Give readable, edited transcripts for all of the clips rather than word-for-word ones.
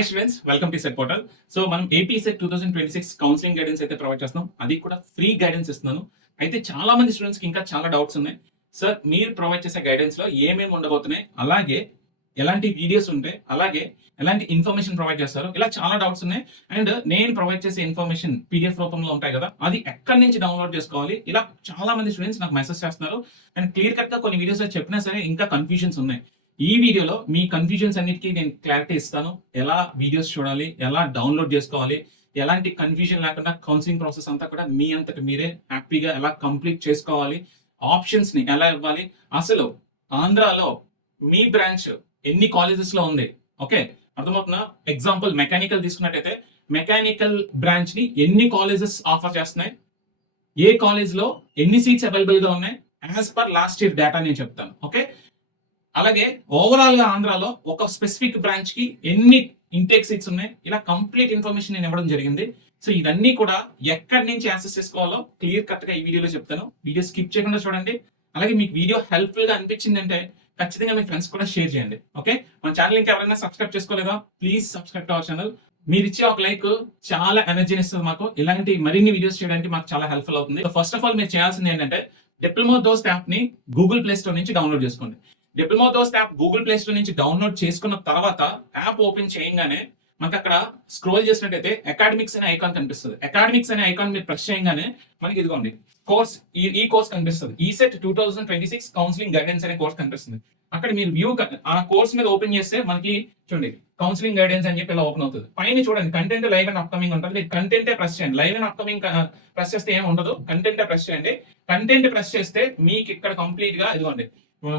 Hi students, welcome to set portal. So మనం AP set 2026 counselling guidance అయితే provide చేస్తున్నాం. అది కూడా ఫ్రీ గైడెన్స్ ఇస్తున్నాను. అయితే చాలా మంది స్టూడెంట్స్ కి ఇంకా చాలా డౌట్స్ ఉన్నాయి. సార్, మీరు ప్రొవైడ్ చేసే గైడెన్స్ లో ఏమేమి ఉండబోతున్నాయి, అలాగే ఎలాంటి వీడియోస్ ఉంటాయి, అలాగే ఎలాంటి ఇన్ఫర్మేషన్ ప్రొవైడ్ చేస్తారు, ఇలా చాలా డౌట్స్ ఉన్నాయి. అండ్ నేను ప్రొవైడ్ చేసే ఇన్ఫర్మేషన్ పీడిఎఫ్ రూపంలో ఉంటాయి కదా, అది ఎక్కడి నుంచి డౌన్లోడ్ చేసుకోవాలి, ఇలా చాలా మంది స్టూడెంట్స్ నాకు మెసేజ్ చేస్తున్నారు. అండ్ క్లియర్ కట్ గా కొన్ని వీడియోస్ చెప్పినా సరే ఇంకా కన్ఫ్యూజన్స్ ఉన్నాయి. ఈ వీడియోలో మీ కన్ఫ్యూజన్స్ అన్నిటికీ నేను క్లారిటీ ఇస్తాను. ఎలా వీడియోస్ చూడాలి, ఎలా డౌన్లోడ్ చేసుకోవాలి, ఎలాంటి కన్ఫ్యూజన్ లేకుండా కౌన్సిలింగ్ ప్రాసెస్ అంతా కూడా మీ అంతటి మీరే హ్యాపీగా ఎలా కంప్లీట్ చేసుకోవాలి, ఆప్షన్స్ ని ఎలా ఇవ్వాలి, అసలు ఆంధ్రాలో మీ బ్రాంచ్ ఎన్ని కాలేజెస్ లో ఉంది, ఓకే అర్థమవుతుందా? ఎగ్జాంపుల్ మెకానికల్ తీసుకున్నట్టయితే మెకానికల్ బ్రాంచ్ ని ఎన్ని కాలేజెస్ ఆఫర్ చేస్తున్నాయి, ఏ కాలేజ్ లో ఎన్ని సీట్స్ అవైలబుల్ గా ఉన్నాయి, as per last year data నేను చెప్తాను. ఓకే, అలాగే ఓవరాల్ గా ఆంధ్రాలో ఒక స్పెసిఫిక్ బ్రాంచ్ కి ఎన్ని ఇంటేక్ సీట్స్ ఉన్నాయి, ఇలా కంప్లీట్ ఇన్ఫర్మేషన్ నేను ఇవ్వడం జరిగింది. సో ఇవన్నీ కూడా ఎక్కడి నుంచి యాక్సెస్ చేసుకోవాలో క్లియర్ కట్ గా ఈ వీడియోలో చెప్తాను. వీడియో స్కిప్ చేయకుండా చూడండి. అలాగే మీకు వీడియో హెల్ప్ఫుల్ గా అనిపించిందంటే ఖచ్చితంగా మీ ఫ్రెండ్స్ కూడా షేర్ చేయండి. ఓకే, మన ఛానల్ ఇంకా ఎవరైనా సబ్స్క్రైబ్ చేసుకోలేదా, please subscribe to our channel. మీరు ఇచ్చే ఒక లైక్ చాలా ఎనర్జీని ఇస్తుంది మాకు. ఇలాంటి మరిన్ని వీడియోస్ చేయడానికి మాకు చాలా హెల్ప్ఫుల్ అవుతుంది. ఫస్ట్ ఆఫ్ ఆల్ మీరు చేయాల్సింది ఏంటంటే డిప్లొమా దోస్త్ యాప్ ని గూగుల్ ప్లే స్టోర్ నుంచి డౌన్లోడ్ చేసుకోండి. డిప్లొమా దోస్త్ యాప్ గూగుల్ ప్లే స్టోర్ నుంచి డౌన్లోడ్ చేసుకున్న తర్వాత యాప్ ఓపెన్ చేయగానే మనకి అక్కడ స్క్రోల్ చేసినట్టయితే అకాడమిక్స్ అనే ఐకాన్ కనిపిస్తుంది. అకాడమిక్స్ అనే ఐకాన్ మీరు ప్రెస్ చేయగానే మనకి ఇదిగోండి కోర్స్, ఈ కోర్స్ కనిపిస్తుంది. ఈసెట్ 2026 కౌన్సిలింగ్ గైడెన్స్ అనే కోర్స్ కనిపిస్తుంది. అక్కడ మీరు వ్యూ ఆ కోర్స్ మీద ఓపెన్ చేస్తే మనకి చూడండి కౌన్సిలింగ్ గైడెన్స్ అని చెప్పి ఇలా ఓపెన్ అవుతుంది. పైన చూడండి కంటెంట్ లైవ్ అండ్ అప్కమింగ్ ఉంటుంది. మీరు కంటెంటే ప్రెస్ చేయండి. లైవ్ అండ్ అప్కమింగ్ ప్రెస్ చేస్తే ఏమి ఉండదు, కంటెంటే ప్రెస్ చేయండి. కంటెంట్ ప్రెస్ చేస్తే మీకు ఇక్కడ కంప్లీట్ గా ఇదిగోండి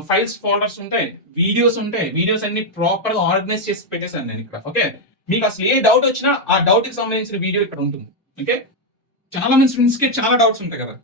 ఫైల్స్ ఫోల్డర్స్ ఉంటాయి, వీడియోస్ ఉంటాయి. వీడియోస్ అన్ని ప్రాపర్ గా ఆర్గనైజ్ చేసి పెట్టేశాను నేను ఇక్కడ. ఓకే, మీకు అసలు ఏ డౌట్ వచ్చినా ఆ డౌట్ కి సంబంధించిన వీడియో ఇక్కడ ఉంటుంది. ఓకే, చాలా మంది స్టూడెంట్స్ కి చాలా డౌట్స్ ఉంటాయి కదా,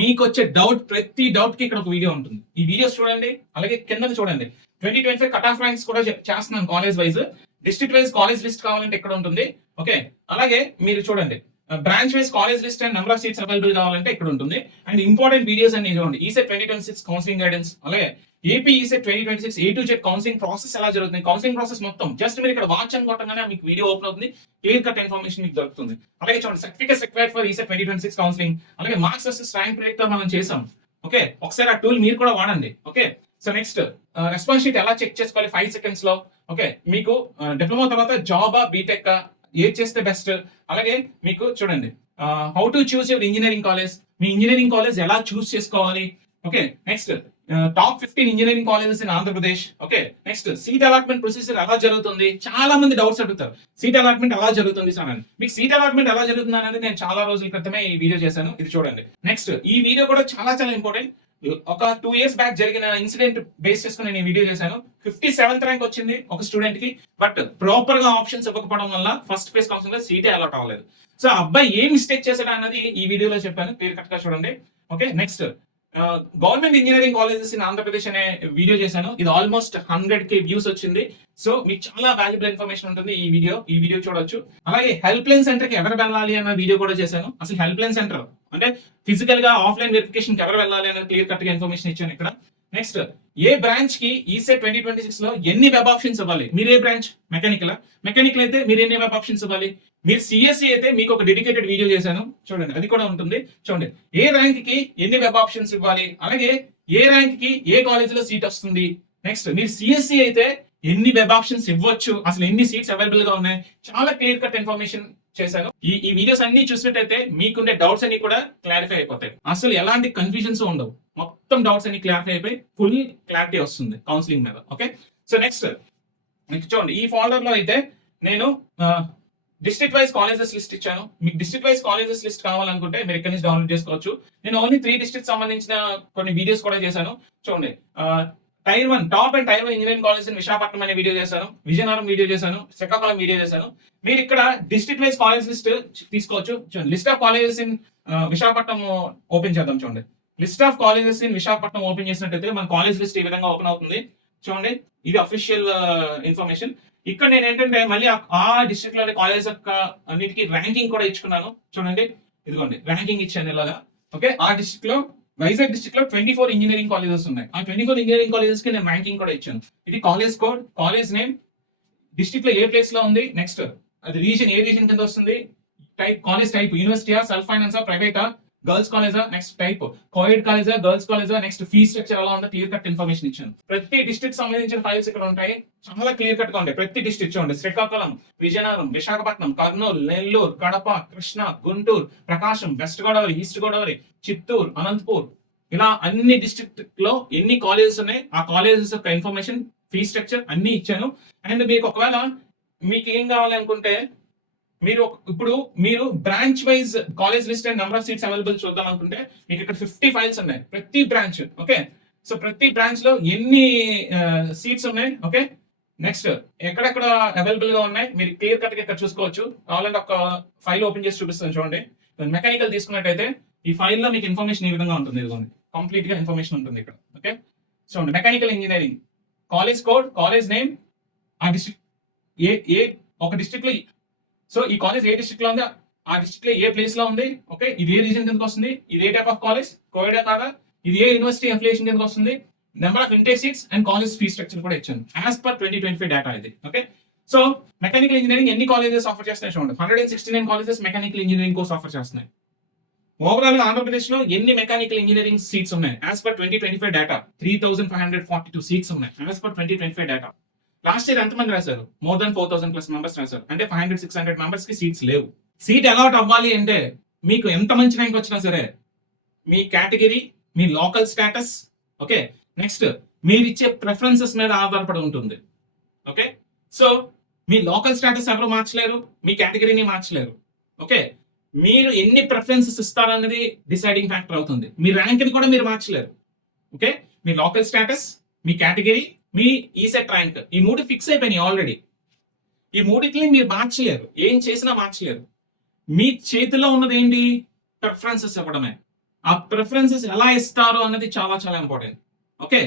మీకు వచ్చే డౌట్ ప్రతి డౌట్ కి ఇక్కడ ఒక వీడియో ఉంటుంది. ఈ వీడియోస్ చూడండి. అలాగే కింద చూడండి 2025 కట్ ఆఫ్ ర్యాంక్స్ కూడా చేస్తున్నాను college wise. District wise college list కావాలంటే ఇక్కడ ఉంటుంది. ఓకే, అలాగే మీరు చూడండి branch wise college list and number of seats available కావాలంటే ఇక్కడ ఉంటుంది. అండ్ ఇంపార్టెంట్ వీడియోస్ అన్ని చూడండి. ఈసెట్ 2026 కౌన్సిలింగ్ గైడెన్స్, అలాగే AP ECET 2026 A to Z counselling process ఎలా జరుగుతుంది, కౌన్సిలింగ్ ప్రాసెస్ మొత్తం జస్ట్ మీరు ఇక్కడ వాచ్ అనుకోవటంగానే మీకు వీడియో ఓపెన్ అవుతుంది. క్లియర్ కట్ ఇన్ఫర్మేషన్ మీకు దొరుకుతుంది. అలాగే చూడండి certificates required for ECET 2026 counselling, అలాగే మార్క్స్ వర్సెస్ ర్యాంక్ ప్రెడిక్టర్ మనం చేసాం. ఓకే, ఒకసారి ఆ టూల్ మీరు కూడా వాడండి. Okay, so next response sheet ఎలా చెక్ చేసుకోవాలి 5 seconds లో. ఓకే, మీకు డిప్లొమా తర్వాత జాబా బీటెక్ ఏది చేస్తే బెస్ట్, అలాగే మీకు చూడండి how to choose your engineering college, me engineering college ఎలా చూస్ చేసుకోవాలి. Okay, next top 15 engineering colleges in Andhra Pradesh. Okay, next seat allotment procedure ఎలా జరుగుతుంది. చాలా మంది డౌట్స్ అడుగుతారు, సీట్ అలాట్మెంట్ ఎలా జరుగుతుంది సార్ అని. మీకు సీట్ అలాట్మెంట్ ఎలా జరుగుతుంది అనేది నేను చాలా రోజుల క్రితమే ఈ వీడియో చేశాను, ఇది చూడండి. నెక్స్ట్ ఈ వీడియో కూడా చాలా చాలా ఇంపార్టెంట్. ఒక 2 years బ్యాక్ జరిగిన ఇన్సిడెంట్ బేస్ చేసుకుని నేను ఈ వీడియో చేశాను. 57th ర్యాంక్ వచ్చింది ఒక స్టూడెంట్ కి, బట్ ప్రాపర్ గా ఆప్షన్స్ ఇవ్వకపోవడం వల్ల ఫస్ట్ ఫేజ్ కౌన్సిలింగ్ లో సీటే అలాట్ అవ్వలేదు. సో అబ్బాయి ఏం మిస్టేక్ చేశాడు అన్నది ఈ వీడియోలో చెప్పాను, క్లియర్ కట్ గా చూడండి. Okay, next government engineering colleges in Andhra Pradesh అనే వీడియో చేశాను. ఇది ఆల్మోస్ట్ 100K వ్యూస్ వచ్చింది. సో మీకు చాలా వాల్యుబుల్ ఇన్ఫర్మేషన్ ఉంటుంది ఈ వీడియో చూడొచ్చు. అలాగే హెల్ప్ లైన్ సెంటర్ కి ఎవరు వెళ్ళాలి అన్న వీడియో కూడా చేశాను. అసలు హెల్ప్ లైన్ సెంటర్ అంటే ఫిజికల్ గా ఆఫ్లైన్ వెరిఫికేషన్ కి ఎవరు వెళ్ళాలి అనేది క్లియర్ కట్ గా ఇన్ఫర్మేషన్ ఇచ్చాను ఇక్కడ. నెక్స్ట్ ఏ బ్రాంచ్ కి ఈసెట్ 2026 లో ఎన్ని వెబ్ ఆప్షన్స్ ఇవ్వాలి. మీరు ఏ బ్రాంచ్ మెకానికల్ అయితే మీరు ఎన్ని వెబ్ ఆప్షన్స్ ఇవ్వాలి. మీరు సిఎస్సి అయితే మీకు ఒక డెడికేటెడ్ వీడియో చేశాను చూడండి, అది కూడా ఉంటుంది. చూడండి ఏ ర్యాంక్ కి ఎన్ని వెబ్ ఆప్షన్స్ ఇవ్వాలి, అలాగే ఏ ర్యాంక్ కి ఏ కాలేజ్ లో సీట్ వస్తుంది. నెక్స్ట్ మీరు సిఎస్సి అయితే ఎన్ని వెబ్ ఆప్షన్స్ ఇవ్వచ్చు, అసలు ఎన్ని సీట్స్ అవైలబుల్ గా ఉన్నాయి, చాలా క్లియర్ కట్ ఇన్ఫర్మేషన్ చేశాను. ఈ వీడియోస్ అన్ని చూసినట్టయితే మీకుండే డౌట్స్ అన్ని కూడా క్లారిఫై అయిపోతాయి. అసలు ఎలాంటి కన్ఫ్యూజన్స్ ఉండవు, మొత్తం డౌట్స్ అన్ని క్లారిఫై అయిపోయి ఫుల్ క్లారిటీ వస్తుంది కౌన్సిలింగ్ మీద. ఓకే, సో నెక్స్ట్ చూడండి ఈ ఫోల్డర్ లో అయితే నేను డిస్ట్రిక్ట్ వైజ్ కాలేజెస్ లిస్ట్ ఇచ్చాను. మీకు డిస్ట్రిక్ట్ వైజ్ కాలేజెస్ లిస్ట్ కావాలనుకుంటే మీరు ఇక్కడ నుంచి డౌన్లోడ్ చేసుకోవచ్చు. నేను ఓన్లీ 3 డిస్ట్రిక్ట్ సంబంధించిన కొన్ని వీడియోస్ కూడా చేశాను. చూడండి tier 1 top and tier 1 engineering college in Visakhapatnam అనే వీడియో చేశాను, విజయనగరం వీడియో చేశాను, శ్రీకాకుళం వీడియో చేశాను. మీరు ఇక్కడ డిస్ట్రిక్ట్ వైజ్ కాలేజ్ లిస్ట్ తీసుకోవచ్చు. చూడండి list of colleges in Visakhapatnam open చేద్దాం. చూడండి list of colleges in Visakhapatnam open చేసినట్టయితే మన కాలేజ్ లిస్ట్ ఈ విధంగా ఓపెన్ అవుతుంది. చూడండి ఇది అఫీషియల్ ఇన్ఫర్మేషన్. ఇక్కడ నేను ఏంటంటే మళ్ళీ ఆ డిస్ట్రిక్ట్ లోని కాలేజ్ యొక్క అన్నిటికీ ర్యాంకింగ్ కూడా ఇచ్చుకున్నాను. చూడండి ఇదిగోండి ర్యాంకింగ్ ఇచ్చాను ఇలాగా. ఓకే, ఆ డిస్ట్రిక్ట్ లో వైజాగ్ డిస్ట్రిక్ట్ లో 24 ఇంజనీరింగ్ కాలేజెస్ ఉన్నాయి. ఆ 24 ఇంజనీరింగ్ కాలేజెస్ కి నేను ర్యాంకింగ్ కూడా ఇచ్చాను. ఇది college code, college name, district లో ఏ ప్లేస్ లో ఉంది, నెక్స్ట్ అది రీజన్ ఏ రీజన్ కింద వస్తుంది, టైప్ కాలేజ్ టైప్ యూనివర్సిటీయా, సెల్ఫ్ ఫైనాన్సా, ప్రైవేటా, గర్ల్స్ కాలేజా, నెక్స్ట్ టైప్ కోవిడ్ కాలేజా, గర్ల్స్ కాలేజా, నెక్స్ట్ ఫీ స్ట్రక్చర్ ఎలా ఉందో క్లియర్ కట్ ఇన్ఫర్మేషన్ ఇచ్చాను. ప్రతి డిస్ట్రిక్ట్ సంబంధించిన ఫైల్స్ ఇక్కడ ఉంటాయి, చాలా క్లియర్ కట్ గా ఉంటాయి. ప్రతి డిస్ట్రిక్ట్ చూడండి, శ్రీకాకుళం, విజయనగరం, విశాఖపట్నం, కర్నూలు, నెల్లూరు, కడప, కృష్ణా, గుంటూరు, ప్రకాశం, వెస్ట్ గోదావరి, ఈస్ట్ గోదావరి, చిత్తూరు, అనంతపూర్, ఇలా అన్ని డిస్ట్రిక్ట్ లో ఎన్ని కాలేజెస్ ఉన్నాయి, ఆ కాలేజెస్ యొక్క ఇన్ఫర్మేషన్, ఫీ స్ట్రక్చర్ అన్ని ఇచ్చాను. అండ్ మీకు ఒకవేళ మీకు ఏం కావాలి అనుకుంటే మీరు branch wise college list and number of seats available చూద్దాం అనుకుంటే మీకు ఇక్కడ 50 ఫైల్స్ ఉన్నాయి ప్రతి బ్రాంచ్. ఓకే, సో ప్రతి బ్రాంచ్ లో ఎన్ని సీట్స్ ఉన్నాయి, ఓకే, నెక్స్ట్ ఎక్కడెక్కడ అవైలబుల్ గా ఉన్నాయి మీరు క్లియర్ కట్ గా ఇక్కడ చూసుకోవచ్చు. కావాలంటే ఒక ఫైల్ ఓపెన్ చేసి చూపిస్తాను చూడండి. మెకానికల్ తీసుకున్నట్టయితే ఈ ఫైల్ లో మీకు ఇన్ఫర్మేషన్ ఈ విధంగా ఉంటుంది, ఇదిగోండి కంప్లీట్ గా ఇన్ఫర్మేషన్ ఉంటుంది ఇక్కడ. ఓకే, చూడండి mechanical engineering college code, college name, ఆ డిస్ట్రిక్ట్ ఏ ఒక డిస్ట్రిక్ట్ లో, సో ఈ కాలేజ్ ఏ డిస్ట్రిక్ట్ లో ఉంది, ఆ డిస్ట్రిక్ట్ లో ఏ ప్లేస్ లో ఉంది, ఓకే, ఇది ఏ రీజన్ కిందకి వస్తుంది, ఇది ఏ టైప్ ఆఫ్ కాలేజ్, కోవిడా కాదా, ఇది ఏ యూనివర్సిటీ అఫిలియేషన్ కిందకి వస్తుంది, number of intake seats and college fee structure కూడా ఇచ్చాను యాజ్ పర్ 2025 డేటా ఇది. ఓకే, సో మెకానికల్ ఇంజనీరింగ్ ఎన్ని కాలేజెస్ ఆఫర్ చేస్తున్నాయి చూడండి, 169 colleges mechanical engineering course offer చేస్తున్నాయి. ఓవరాల్ గా ఆంధ్రప్రదేశ్ లో ఎన్ని మెకానికల్ ఇంజనీరింగ్ సీట్స్ ఉన్నాయి యాజ్ పర్ 2025 డేటా, 3542 సీట్స్ ఉన్నాయి as per 2025 data. Last year ఎంతమంది రాశారు, మోర్ దాన్ 4000+ మెంబర్స్ రాశారు, అంటే 500-600 మెంబర్స్ కి సీట్స్ లేవు. సీట్ అలాట్ అవ్వాలి అంటే మీకు ఎంత మంచి ర్యాంక్ వచ్చినా సరే మీ కేటగిరీ, మీ లోకల్ స్టేటస్, ఓకే, నెక్స్ట్ మీరు ఇచ్చే ప్రిఫరెన్సెస్ మీద ఆధారపడి ఉంటుంది. ఓకే, సో మీ లోకల్ స్టేటస్ ఎవరు మార్చలేరు, మీ కేటగిరీని మార్చలేరు. ఓకే, మీరు ఎన్ని ప్రిఫరెన్సెస్ ఇస్తారన్నది డిసైడింగ్ ఫ్యాక్టర్ అవుతుంది. మీ ర్యాంక్ ని కూడా మీరు మార్చలేరు. ఓకే, మీ లోకల్ స్టేటస్, మీ కేటగిరీ, మీ ఈసెట్ ర్యాంక్, ఈ మూడు ఫిక్స్ అయిపోయినాయి ఆల్రెడీ. ఈ మూడిటిని మీరు మార్చలేరు, ఏం చేసినా మార్చలేరు. మీ చేతిలో ఉన్నది ఏంటి, ప్రిఫరెన్సెస్ ఇవ్వడమే. ఆ ప్రిఫరెన్సెస్ ఎలా ఇస్తారు అన్నది చాలా చాలా ఇంపార్టెంట్. ఓకే,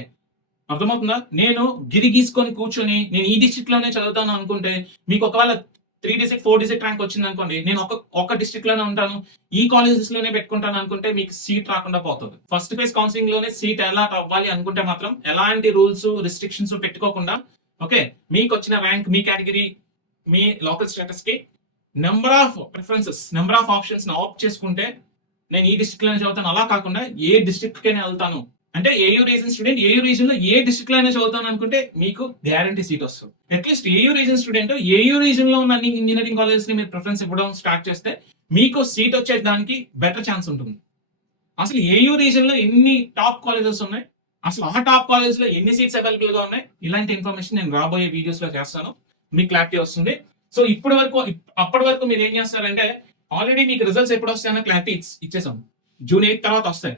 అర్థమవుతుందా? నేను గిరి గీసుకొని కూర్చొని నేను ఈ డిస్ట్రిక్ట్ లోనే చదువుతాను అనుకుంటే మీకు ఒకవేళ 3 డిజిట్ 4 డిజిట్ ర్యాంక్ వచ్చింది అనుకోండి, నేను ఒక డిస్ట్రిక్ట్ లోనే ఉంటాను, ఈ కాలేజెస్ లోనే పెట్టుకుంటాను అనుకుంటే మీకు సీట్ రాకుండా పోతుంది. ఫస్ట్ ఫేజ్ కౌన్సిలింగ్ లోనే సీట్ ఎలా అవ్వాలి అనుకుంటే మాత్రం ఎలాంటి రూల్స్ రిస్ట్రిక్షన్స్ పెట్టుకోకుండా, ఓకే, మీకు వచ్చిన ర్యాంక్, మీ కేటగిరీ, మీ లోకల్ స్టేటస్ కి number of preferences, number of options opt చేసుకుంటే నేను ఈ డిస్ట్రిక్ట్ లోనే చదువుతాను, అలా కాకుండా ఏ డిస్ట్రిక్ట్ కైనా వెళ్తాను అంటే AU reason student AU reason లో ఏ డిస్ట్రిక్ట్ లో అయినా చదువుతాను అనుకుంటే మీకు గ్యారంటీ సీట్ వస్తుంది. At least AU reason student AU reason లో ఉన్న అన్ని ఇంజనీరింగ్ కాలేజెస్ ని మీరు ప్రిఫరెన్స్ ఇవ్వడం స్టార్ట్ చేస్తే మీకు సీట్ వచ్చే దానికి బెటర్ ఛాన్స్ ఉంటుంది. అసలు ఏయూ రీజన్ లో ఎన్ని టాప్ కాలేజెస్ ఉన్నాయి, అసలు ఆ టాప్ కాలేజ్ లో ఎన్ని సీట్స్ అవైలబుల్ గా ఉన్నాయి, ఇలాంటి ఇన్ఫర్మేషన్ నేను రాబోయే వీడియోస్ లో చేస్తాను, మీకు క్లారిటీ వస్తుంది. సో అప్పటి వరకు మీరు ఏం చేస్తారంటే ఆల్రెడీ మీకు రిజల్ట్స్ ఎప్పుడు వస్తాయన్న క్లారిటీ ఇచ్చేసాం, June 8 తర్వాత వస్తాయి.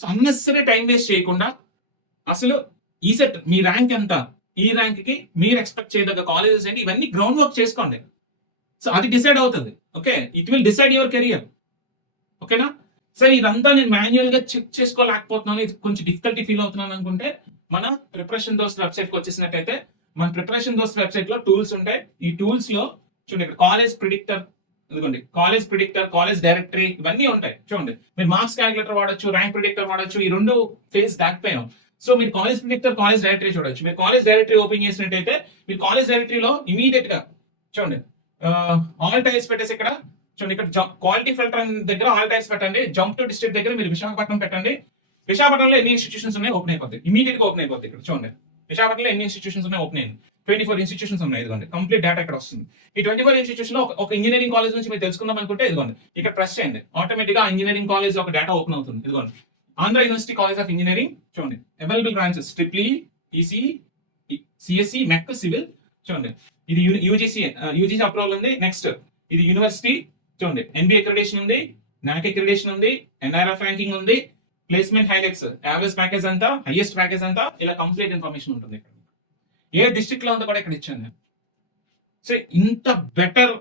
సో అన్నెసరీ టైం వేస్ట్ చేయకుండా అసలు ఈ సెట్ మీ ర్యాంక్ ఎంత, ఈ ర్యాంక్ కి మీరు ఎక్స్పెక్ట్ చేయదగ్గ కాలేజెస్ ఏంటి, ఇవన్నీ గ్రౌండ్ వర్క్ చేసుకోండి. సో అది డిసైడ్ అవుతుంది. Okay, it will decide your career. ఓకేనా? సరే, ఇదంతా నేను మాన్యువల్ గా చెక్ చేసుకోలేకపోతున్నాను, ఇది కొంచెం డిఫికల్టీ ఫీల్ అవుతున్నాను అనుకుంటే మన ప్రిపరేషన్ దోస్త్ వెబ్సైట్ కి వచ్చేసినట్టయితే మన ప్రిపరేషన్ దోస్త్ వెబ్సైట్ లో టూల్స్ ఉంటాయి. ఈ టూల్స్ లో చూడండి, ఇక్కడ కాలేజ్ ప్రిడిక్టర్, ఇదిగోండి కాలేజ్ ప్రిడిక్టర్, కాలేజ్ డైరెక్టరీ, ఇవన్నీ ఉంటాయి. చూడండి, మీరు మార్క్స్ క్యాలిక్యులేటర్ వాడచ్చు, ర్యాంక్ ప్రిడిక్టర్ వాడచ్చు, ఈ రెండు ఫేజ్ దాటిపోయాం. సో మీరు కాలేజ్ ప్రిడిక్టర్, కాలేజ్ డైరెక్టరీ చూడొచ్చు. మీరు కాలేజ్ డైరెక్టరీ ఓపెన్ చేసినట్టయితే మీరు కాలేజ్ డైరెక్టరీలో ఇమీడియట్ గా చూడండి ఆల్ టైల్స్ పెట్టేసి ఇక్కడ చూడండి, ఇక్కడ క్వాలిటీ ఫిల్టర్ దగ్గర ఆల్ టైల్స్ పెట్టండి, జంప్ టు డిస్ట్రిక్ట్ దగ్గర మీరు విశాఖపట్నం పెట్టండి. విశాఖపట్నంలో ఎన్ని ఇన్స్టిట్యూషన్స్ ఉన్నాయి ఓపెన్ అయిపోద్ది, ఇమీడియట్ గా ఓపెన్ అయిపోద్ది. ఇక్కడ చూడండి విశాఖపట్నంలో ఎన్ని ఇన్స్టిట్యూషన్స్ ఉన్నాయి ఓపెన్ అయింది, 24 ఇన్స్టిట్యూషన్స్ ఉన్నాయి. ఇదిగోండి కంప్లీట్ డేటా ఇక్కడ వస్తుంది. ఈ 24 ఇన్స్టిట్యూషన్ లో ఒక ఇంజనీరింగ్ కాలేజ్ నుంచి మీరు తెలుసుకుందాం అనుకుంటే ఇదిగోండి ఇక్కడ ప్రెస్ చేయండి, ఆటోమేటిక్ గా ఇంజనీరింగ్ కాలేజ్ ఒక డేటా ఓపెన్ అవుతుంది. ఇదిగోండి Andhra university college of engineering, చూడండి available branches triple EC, CSC, mech, civil. చూడండి ఇది యూజీసీ అప్రూవల్ ఉంది. నెక్స్ట్ ఇది యూనివర్సిటీ, చూడండి ఎన్బి అక్రిడేషన్ ఉంది, నాక్ అక్రిడేషన్ ఉంది, ఎన్ఆర్ఎఫ్ ర్యాంకింగ్ ఉంది, ప్లేస్మెంట్ హైలైట్స్, యావరేజ్ ప్యాకేజ్ అంతా, హైయెస్ట్ ప్యాకేజ్ అంతా, ఇలా కంప్లీట్ ఇన్ఫర్మేషన్ ఉంటుంది. ఇక్కడ ఏ డిస్ట్రిక్ట్ లో ఉందో కూడా ఇక్కడ ఇచ్చాను నేను. సో ఇంత బెటర్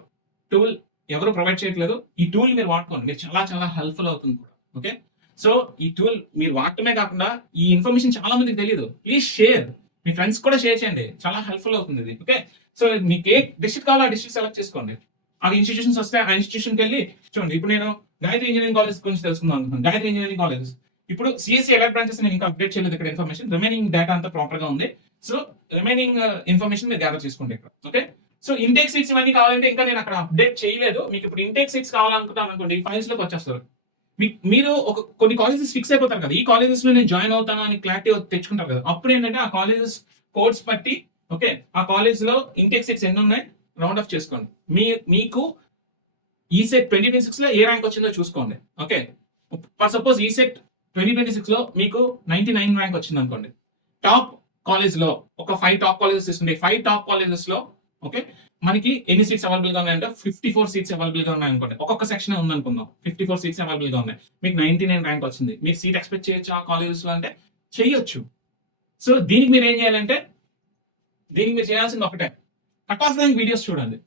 టూల్ ఎవరు ప్రొవైడ్ చేయట్లేదు. ఈ టూల్ మీరు వాడుకోండి, మీరు చాలా చాలా హెల్ప్ఫుల్ అవుతుంది కూడా. ఓకే, సో ఈ టూల్ మీరు వాడటమే కాకుండా ఈ ఇన్ఫర్మేషన్ చాలా మందికి తెలియదు, ప్లీజ్ షేర్, మీ ఫ్రెండ్స్ కూడా షేర్ చేయండి, చాలా హెల్ప్ఫుల్ అవుతుంది ఇది. ఓకే, సో మీకు ఏ డిస్ట్రిక్ట్ కావాలో ఆ డిస్ట్రిక్ట్ సెలెక్ట్ చేసుకోండి. ఆ ఇన్స్టిట్యూషన్స్ వస్తే ఆ ఇన్స్టిట్యూషన్కి వెళ్ళి చూడండి. ఇప్పుడు నేను గాయత్రి ఇంజనీరింగ్ కాలేజ్ గురించి తెలుసుకుందాం అనుకుంటున్నాను. గాయత్రి ఇంజనీరింగ్ కాలేజ్ ఇప్పుడు సిఎస్సి ఎలా బ్రాంచెస్ నేను ఇంకా అప్డేట్ చేయలేదు ఇక్కడ ఇన్ఫర్మేషన్, రిమైనింగ్ డేటా అంతా ప్రాపర్ గా ఉంది. సో రిమైనింగ్ ఇన్ఫర్మేషన్ మీరు గ్యాదర్ చేసుకోండి ఇక్కడ. ఓకే, సో ఇంటేక్ సీట్స్ ఇవన్నీ కావాలంటే ఇంకా నేను అక్కడ అప్డేట్ చేయలేదు. మీకు ఇప్పుడు ఇంటేక్ సీట్స్ కావాలనుకుంటాను అనుకోండి, ఫైల్స్ లోకి వచ్చేస్తారు. మీరు కొన్ని కాలేజెస్ ఫిక్స్ అయిపోతారు కదా, ఈ కాలేజెస్ లో నేను జాయిన్ అవుతాను అని క్లారిటీ తెచ్చుకుంటారు కదా, అప్పుడు ఏంటంటే ఆ కాలేజెస్ కోడ్స్ బట్టి ఓకే ఆ కాలేజ్ లో ఇంటేక్ సీట్స్ ఎన్ని ఉన్నాయి రౌండ్ ఆఫ్ చేసుకోండి. మీకు ఈ సెట్ 2026 లో ఏ ర్యాంక్ వచ్చిందో చూసుకోండి. ఓకే, ఫర్ సపోజ్ ఈ సెట్ 2026 లో మీకు 99 ర్యాంక్ వచ్చింది అనుకోండి. టాప్ కాలేజ్ లో ఒక 5 టాప్ కాలేజెస్ తీసుకుంటే 5 టాప్ కాలేజెస్ లో ఓకే మనకి ఎన్ని సీట్స్ అవైలబుల్ గా ఉన్నాయంటే 54 సీట్స్ అవైలబుల్ గా ఉన్నాయి అనుకోండి. ఒక్కొక్క సెక్షన్ ఉంది అనుకుందాం, 54 సీట్స్ అవైలబుల్ గా ఉన్నాయి. మీకు 99 ర్యాంక్ వచ్చింది, మీరు సీట్ ఎక్స్పెక్ట్ చేయొచ్చు ఆ కాలేజెస్ లో అంటే చేయొచ్చు. సో దీనికి మీరు ఏం చేయాలంటే దీనికి మీరు చేయాల్సింది ఒకటే, కట్ ఆఫ్ ర్యాంక్ వీడియోస్ చూడండి.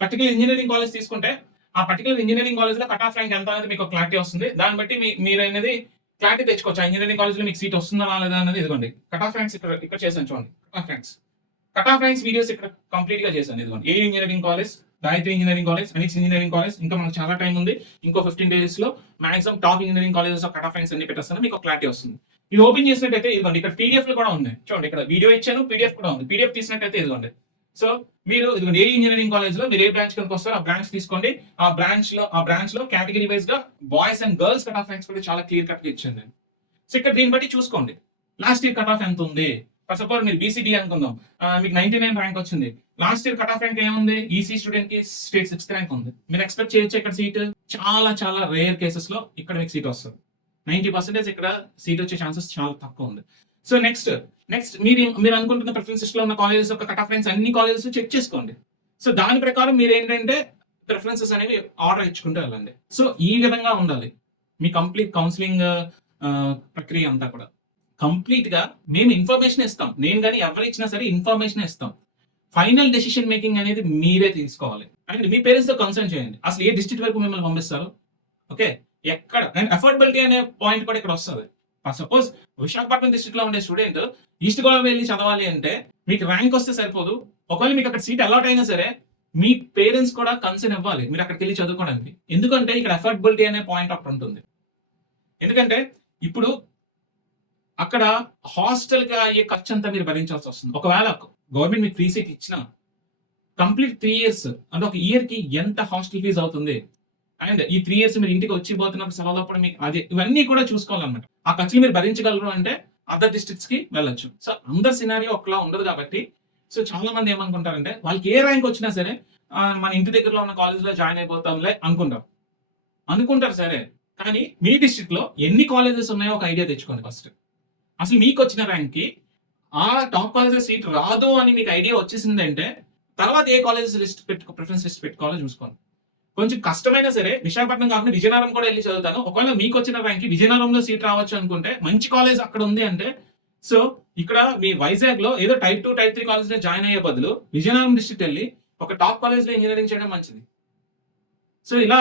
పర్టికులర్ ఇంజనీరింగ్ కాలేజ్ తీసుకుంటే ఆ పర్టికులర్ ఇంజనీరింగ్ కాలేజ్ లో కట్ ఆఫ్ ర్యాంక్ ఎంత అనేది మీకు క్లారిటీ వస్తుంది. దాన్ని బట్టి మీరు అనేది క్లారిటీ తెచ్చుకోవచ్చు. ఆ ఇంజనీరింగ్ కాలేజ్ లో మీకు సీట్ వస్తుందా లేదా అనేది. ఇదిగోండి కట్ ఆఫ్ ర్యాంక్స్ ఇక్కడ చేశాను చూడండి. కట్ ఆఫ్ ర్యాంక్స్ వీడియోస్ ఇక్కడ కంప్లీట్ గా చేశాను. ఇదిగోండి ఏ engineering college, Gayatri engineering college, అనిక్స్ ఇంజనీరింగ్ కాలేజ్. ఇంకా మనకు చాలా టైం ఉంది, ఇంకో 15 days లో maximum top engineering colleges cut off ranks అన్ని పెట్టేస్తాను, మీకు క్లారిటీ వస్తుంది. ఇది ఓపెన్ చేసినట్టయితే ఇదిగోండి ఇక్కడ పీడిఎఫ్ లో కూడా ఉన్నాయి చూడండి. ఇక్కడ వీడియో ఇచ్చాను, పీడిఎఫ్ కూడా ఉంది. పీడిఎఫ్ తీసినట్టయితే ఇదిగోండి. సో మీరు ఇదిగోండి ఏ ఇంజనీరింగ్ కాలేజ్ లో మీరు ఏ బ్రాంచ్ కిందకి వస్తారో ఆ బ్రాంచ్ తీసుకోండి. ఆ బ్రాంచ్ లో కేటగిరీ వైజ్ గా boys and girls cut off ranks కూడా చాలా క్లియర్ కట్ గా ఇచ్చింది. సో ఇక్కడ దీన్ని బట్టి చూసుకోండి లాస్ట్ ఇయర్ కట్ ఆఫ్ ఎంత ఉంది. ఫస్ట్ ఆఫ్ ఆల్ మీరు బీసీడీ అనుకుందాం, మీకు 99 ర్యాంక్ వచ్చింది. Last year cut off rank ఏముంది, ఈసీ స్టూడెంట్ కి స్టేట్ 6th ర్యాంక్ ఉంది. మీరు ఎక్స్పెక్ట్ చేయొచ్చు ఇక్కడ సీట్. చాలా రేర్ కేసెస్ లో ఇక్కడ మీకు సీట్ వస్తుంది. 90% ఇక్కడ సీట్ వచ్చే ఛాన్సెస్ చాలా తక్కువ ఉంది. సో నెక్స్ట్ మీరు అనుకుంటున్న ప్రిఫరెన్సెస్ లో ఉన్న కాలేజెస్ యొక్క కట్ ఆఫ్ ర్యాంక్స్ అన్ని కాలేజెస్ చెక్ చేసుకోండి. సో దాని ప్రకారం మీరు ఏంటంటే ప్రిఫరెన్సెస్ అనేవి ఆర్డర్ ఇచ్చుకుంటూ వెళ్ళండి. సో ఈ విధంగా ఉండాలి మీ కంప్లీట్ కౌన్సిలింగ్ ప్రక్రియ అంతా కూడా. కంప్లీట్ గా మేము ఇన్ఫర్మేషన్ ఇస్తాం, నేను కానీ ఎవరు ఇచ్చినా సరే ఇన్ఫర్మేషన్ ఇస్తాం. ఫైనల్ డెసిషన్ మేకింగ్ అనేది మీరే తీసుకోవాలి. అండ్ మీ పేరెంట్స్ తో కన్సల్ట్ చేయండి, అసలు ఏ డిస్ట్రిక్ట్ వరకు మిమ్మల్ని పంపిస్తారు, ఓకే ఎక్కడ. అండ్ అఫోర్డబిలిటీ అనే పాయింట్ కూడా ఇక్కడ వస్తుంది. సపోజ్ విశాఖపట్నం డిస్ట్రిక్ట్ లో ఉండే స్టూడెంట్ ఈస్ట్ గోదావరి వెళ్ళి చదవాలి అంటే మీకు ర్యాంక్ వస్తే సరిపోదు. ఒకవేళ మీకు అక్కడ సీట్ అలాట్ అయినా సరే మీ పేరెంట్స్ కూడా కన్సర్న్ ఇవ్వాలి మీరు అక్కడికి వెళ్ళి చదువుకోవడానికి. ఎందుకంటే ఇక్కడ అఫోర్డబిలిటీ అనే పాయింట్ ఒకటి ఉంటుంది. ఎందుకంటే ఇప్పుడు అక్కడ హాస్టల్ గా అయ్యే ఖర్చు అంతా మీరు భరించాల్సి వస్తుంది. ఒకవేళ గవర్నమెంట్ మీకు ఫ్రీ సీట్ ఇచ్చినా కంప్లీట్ 3 years అంటే ఒక ఇయర్ కి ఎంత హాస్టల్ ఫీజు అవుతుంది, అండ్ ఈ 3 years మీరు ఇంటికి వచ్చి పోతున్నప్పుడు సెలవులప్పుడు మీకు అది ఇవన్నీ కూడా చూసుకోవాలన్నమాట. ఆ ఖర్చులు మీరు భరించగలరు అంటే అదర్ డిస్ట్రిక్ట్స్ కి వెళ్ళొచ్చు. సో అందరి సినారియో ఒకలా ఉండదు కాబట్టి సో చాలా మంది ఏమనుకుంటారంటే వాళ్ళకి ఏ ర్యాంక్ వచ్చినా సరే మన ఇంటి దగ్గరలో ఉన్న కాలేజ్ లో జాయిన్ అయిపోతాంలే అనుకుంటారు సరే. కానీ మీ డిస్ట్రిక్ట్ లో ఎన్ని కాలేజెస్ ఉన్నాయో ఒక ఐడియా తెచ్చుకోండి ఫస్ట్. అసలు మీకు వచ్చిన ర్యాంక్ కి ఆ టాప్ కాలేజెస్ సీట్ రాదు అని మీకు ఐడియా వచ్చేసిందంటే తర్వాత ఏ కాలేజెస్ ప్రిఫరెన్స్ లిస్ట్ పెట్టుకోవాలో చూసుకోండి. కొంచెం కష్టమైనా సరే విశాఖపట్నం కాకుండా విజయనగరం కూడా వెళ్ళి చదువుతాను. ఒకవేళ మీకు వచ్చిన ర్యాంక్ కి విజయనగరంలో సీట్ రావచ్చు అనుకుంటే మంచి కాలేజ్ అక్కడ ఉంది అంటే సో ఇక్కడ మీ వైజాగ్ లో ఏదో టైప్ 2 టైప్ 3 కాలేజ్ లో జాయిన్ అయ్యే బదులు విజయనగరం డిస్ట్రిక్ట్ వెళ్ళి ఒక టాప్ కాలేజ్ లో ఇంజనీరింగ్ చేయడం మంచిది. సో ఇలా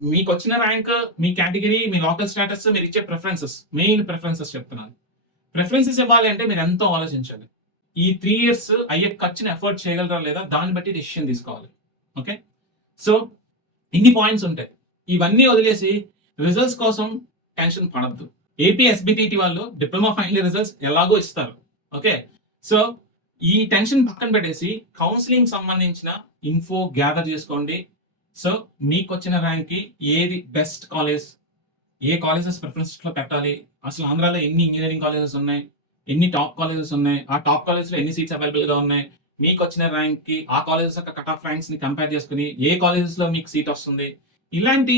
మీకు వచ్చిన ర్యాంక్, మీ కేటగిరీ, మీ లోకల్ స్టేటస్, మీరు ఇచ్చే ప్రిఫరెన్సెస్, మెయిన్ ప్రిఫరెన్సెస్ చెప్తున్నాను. ప్రిఫరెన్సెస్ ఇవ్వాలి అంటే మీరు ఎంతో ఆలోచించాలి. ఈ 3 years అయ్యే ఖర్చుని ఎఫోర్డ్ చేయగలరా లేదా దాన్ని బట్టి డెసిషన్ తీసుకోవాలి. ఓకే, సో ఇన్ని పాయింట్స్ ఉంటాయి. ఇవన్నీ వదిలేసి రిజల్ట్స్ కోసం టెన్షన్ పడద్దు. ఏపీ ఎస్బిటిటి వాళ్ళు డిప్లొమా ఫైనల్ రిజల్ట్స్ ఎలాగో ఇస్తారు. ఓకే, సో ఈ టెన్షన్ పక్కన పెట్టేసి కౌన్సిలింగ్ సంబంధించిన ఇన్ఫో గ్యాదర్ చేసుకోండి. సో మీకు వచ్చిన ర్యాంక్ కి ఏది బెస్ట్ కాలేజ్, ఏ కాలేజెస్ ప్రిఫరెన్స్ లో పెట్టాలి, అసలు ఆంధ్రాలో ఎన్ని ఇంజనీరింగ్ కాలేజెస్ ఉన్నాయి, ఎన్ని టాప్ కాలేజెస్ ఉన్నాయి, ఆ టాప్ కాలేజ్ లో ఎన్ని సీట్స్ అవైలబుల్ గా ఉన్నాయి, మీకు వచ్చిన ర్యాంక్ కి ఆ కాలేజెస్ యొక్క కట్ ఆఫ్ ర్యాంక్స్ ని కంపేర్ చేసుకుని ఏ కాలేజెస్ లో మీకు సీట్ వస్తుంది, ఇలాంటి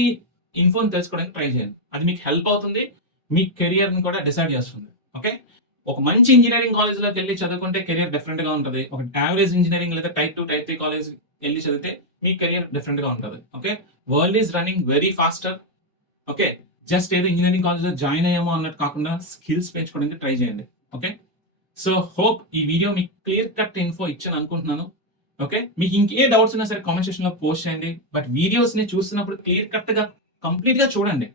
ఇన్ఫోని తెలుసుకోవడానికి ట్రై చేయండి. అది మీకు హెల్ప్ అవుతుంది, మీ కెరియర్ ని కూడా డిసైడ్ చేస్తుంది. ఓకే, ఒక మంచి ఇంజనీరింగ్ కాలేజ్ లోకి వెళ్ళి చదువుకుంటే కెరియర్ డిఫరెంట్ గా ఉంటుంది. ఒక యావరేజ్ ఇంజనీరింగ్ లేదా టైప్ 2 టైప్ 3 కాలేజ్ వెళ్ళి చదివితే మీ కెరియర్ డిఫరెంట్ గా ఉంటుంది. Okay, world is running very faster. Okay, just ఏదో ఇంజనీరింగ్ కాలేజ్ లో జాయిన్ అయ్యామో అన్నట్టు కాకుండా స్కిల్స్ పెంచుకోవడానికి ట్రై చేయండి. ఓకే, సో హోప్ ఈ వీడియో మీకు క్లియర్ కట్ ఇన్ఫో ఇచ్చాను అనుకుంటున్నాను. ఓకే, మీకు ఇంకే డౌట్స్ ఉన్నా సరే కామెంట్ సెక్షన్ లో పోస్ట్ చేయండి. బట్ వీడియోస్ ని చూస్తున్నప్పుడు క్లియర్ కట్ గా కంప్లీట్ గా చూడండి,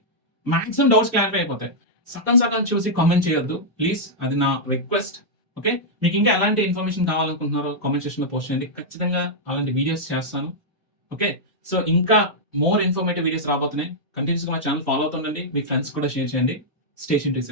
మాక్సిమం డౌట్స్ క్లారిఫై అయిపోతాయి. సగం చూసి కామెంట్ చేయొద్దు ప్లీజ్, అది నా రిక్వెస్ట్. ఓకే, మీకు ఇంకా ఎలాంటి ఇన్ఫర్మేషన్ కావాలనుకుంటున్నారో కామెంట్ సెక్షన్ లో పోస్ట్ చేయండి, ఖచ్చితంగా అలాంటి వీడియోస్ చేస్తాను. ఓకే, సో ఇంకా మోర్ ఇన్ఫర్మేటివ్ వీడియోస్ రాబోతున్నాయి. కంటిన్యూస్ గా మా ఛానల్ ఫాలో అవుతుండండి, మీ ఫ్రెండ్స్ కూడా షేర్ చేయండి. Station to